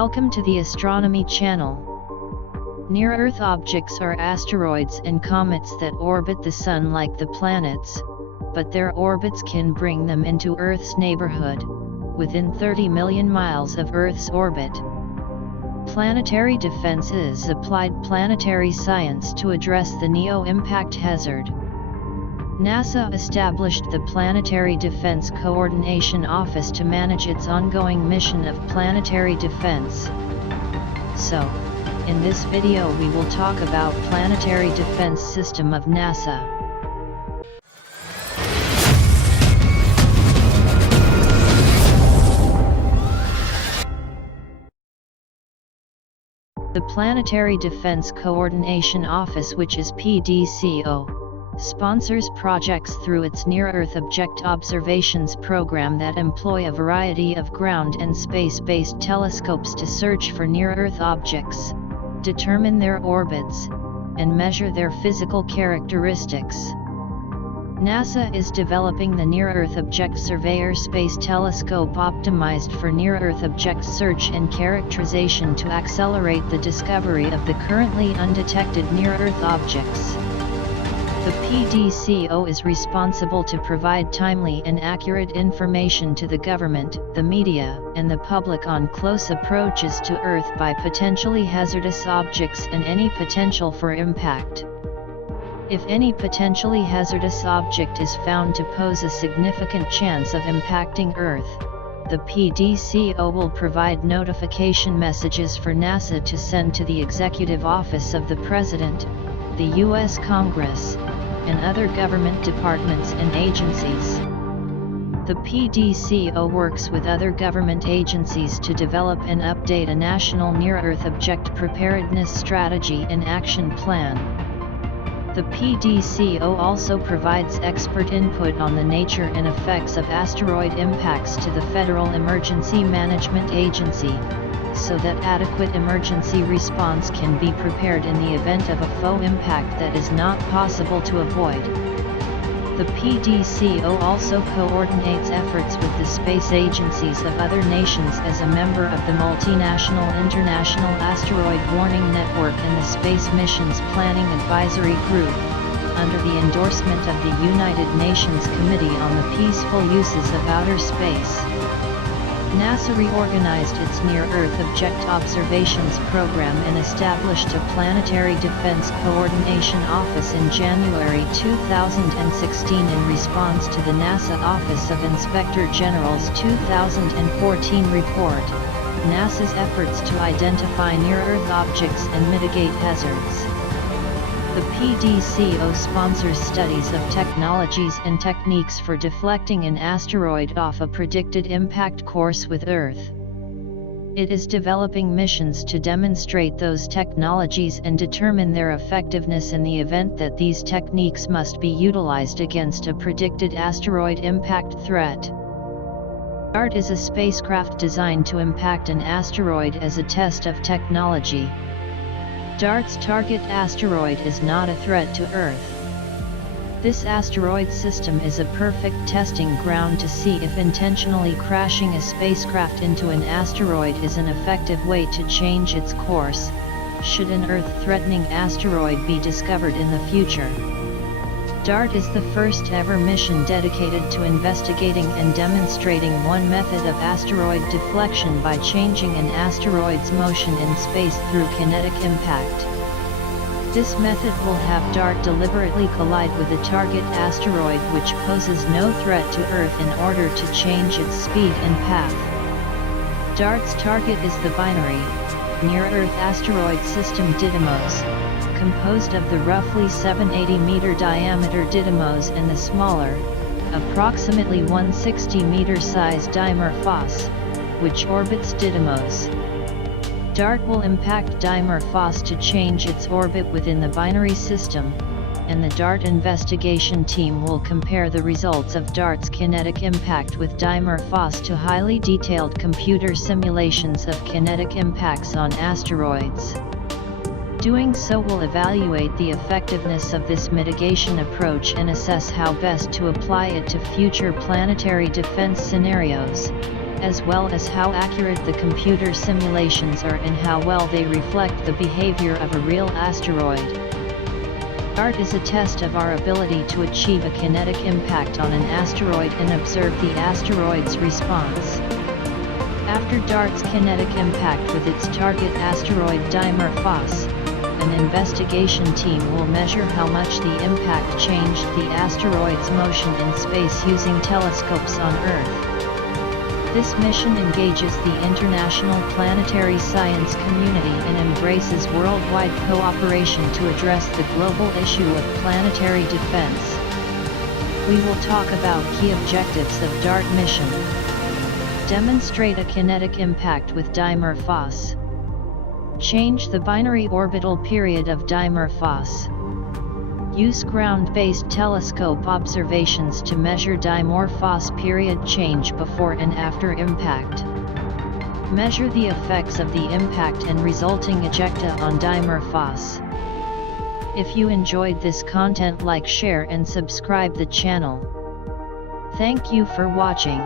Welcome to the Astronomy channel. Near-Earth objects are asteroids and comets that orbit the Sun like the planets, but their orbits can bring them into Earth's neighborhood, within 30 million miles of Earth's orbit. Planetary defense is applied planetary science to address the NEO impact hazard. NASA established the Planetary Defense Coordination Office to manage its ongoing mission of planetary defense. So, in this video we will talk about Planetary Defense System of NASA. The Planetary Defense Coordination Office, which is PDCO, sponsors projects through its Near-Earth Object Observations program that employ a variety of ground and space-based telescopes to search for near-Earth objects, determine their orbits, and measure their physical characteristics. NASA is developing the Near-Earth Object Surveyor Space Telescope optimized for near-Earth object search and characterization to accelerate the discovery of the currently undetected near-Earth objects. The PDCO is responsible to provide timely and accurate information to the government, the media, and the public on close approaches to Earth by potentially hazardous objects and any potential for impact. If any potentially hazardous object is found to pose a significant chance of impacting Earth, the PDCO will provide notification messages for NASA to send to the Executive Office of the President, the U.S. Congress, and other government departments and agencies. The PDCO works with other government agencies to develop and update a national near-Earth object preparedness strategy and action plan. The PDCO also provides expert input on the nature and effects of asteroid impacts to the Federal Emergency Management Agency, so that adequate emergency response can be prepared in the event of a faux impact that is not possible to avoid. The PDCO also coordinates efforts with the space agencies of other nations as a member of the Multinational International Asteroid Warning Network and the Space Missions Planning Advisory Group, under the endorsement of the United Nations Committee on the Peaceful Uses of Outer Space. NASA reorganized its Near-Earth Object Observations program and established a Planetary Defense Coordination Office in January 2016 in response to the NASA Office of Inspector General's 2014 report, NASA's efforts to identify near-Earth objects and mitigate hazards. The PDCO sponsors studies of technologies and techniques for deflecting an asteroid off a predicted impact course with Earth. It is developing missions to demonstrate those technologies and determine their effectiveness in the event that these techniques must be utilized against a predicted asteroid impact threat. DART is a spacecraft designed to impact an asteroid as a test of technology. DART's target asteroid is not a threat to Earth. This asteroid system is a perfect testing ground to see if intentionally crashing a spacecraft into an asteroid is an effective way to change its course, should an Earth-threatening asteroid be discovered in the future. DART is the first ever mission dedicated to investigating and demonstrating one method of asteroid deflection by changing an asteroid's motion in space through kinetic impact. This method will have DART deliberately collide with a target asteroid which poses no threat to Earth in order to change its speed and path. DART's target is the binary, near-Earth asteroid system Didymos, composed of the roughly 780-meter diameter Didymos and the smaller, approximately 160-meter size Dimorphos, which orbits Didymos. DART will impact Dimorphos to change its orbit within the binary system, and the DART investigation team will compare the results of DART's kinetic impact with Dimorphos to highly detailed computer simulations of kinetic impacts on asteroids. Doing so will evaluate the effectiveness of this mitigation approach and assess how best to apply it to future planetary defense scenarios. as well as how accurate the computer simulations are and how well they reflect the behavior of a real asteroid. DART is a test of our ability to achieve a kinetic impact on an asteroid and observe the asteroid's response. After DART's kinetic impact with its target asteroid Dimorphos, an investigation team will measure how much the impact changed the asteroid's motion in space using telescopes on Earth. This mission engages the international planetary science community and embraces worldwide cooperation to address the global issue of planetary defense. We will talk about key objectives of DART mission. Demonstrate a kinetic impact with Dimorphos. Change the binary orbital period of Dimorphos. Use ground-based telescope observations to measure Dimorphos period change before and after impact. Measure the effects of the impact and resulting ejecta on Dimorphos. If you enjoyed this content, like, share and subscribe the channel. Thank you for watching.